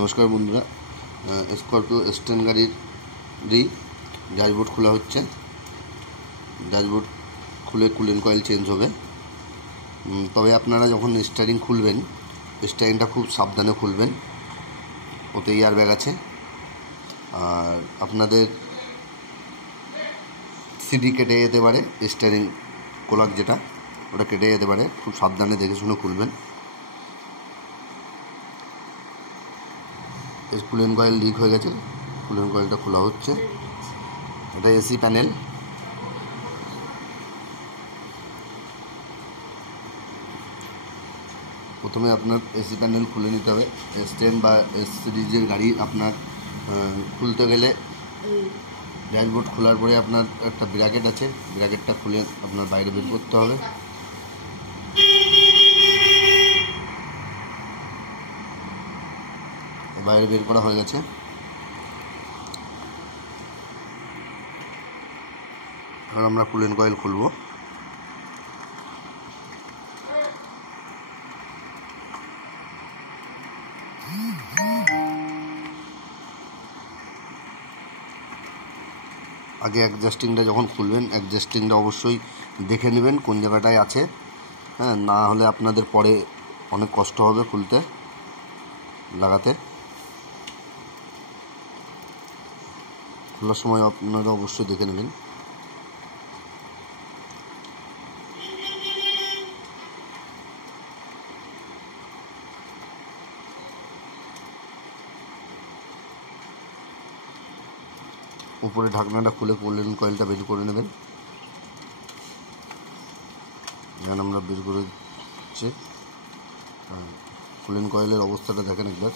নমস্কার বন্ধুরা, Scorpio stand গাড়িরই dashboard খোলা হচ্ছে। ড্যাশবোর্ড খুলে কুলেন কয়েল চেঞ্জ হবে। তবে আপনারা যখন স্টিয়ারিং খুলবেন, স্টিয়ারিংটা খুব সাবধানে খুলবেন, ওতে এয়ার ব্যাগ আছে। আর আপনাদের সিডি কেটে যেতে পারে, স্টিয়ারিং কোলার যেটা ওটা কেটে যেতে পারে, খুব সাবধানে দেখে শুনে খুলবেন। কুলেন কয়েল লিক হয়ে গেছে, কুলেন কয়েলটা খোলা হচ্ছে। এটা এসি প্যানেল। প্রথমে আপনার এসি প্যানেল খুলে নিতে হবে। S10 বা S সিরিজের গাড়ি আপনার খুলতে গেলে ড্যাশবোর্ড খোলার পরে আপনার একটা ব্র্যাকেট আছে, ব্র্যাকেটটা খুলে আপনার বাইরে বের করতে হবে। বাইরে বের করা হয়ে গেছে। এখন আমরা কুলেন কয়েল খুলব। আগে অ্যাডজাস্টিংটা যখন খুলবেন, অ্যাডজাস্টিংটা অবশ্যই দেখে নেবেন কোন জায়গাটায় আছে। হ্যাঁ, না হলে আপনাদের পরে অনেক কষ্ট হবে খুলতে, লাগাতে। খোলার সময় আপনারা অবশ্যই দেখে নেবেন। উপরে ঢাকনাটা খুলে কুলেন কয়েলটা বের করে নেবেন। যেন আমরা বের করে দিচ্ছি। কুলেন কয়েলের অবস্থাটা দেখেন একবার।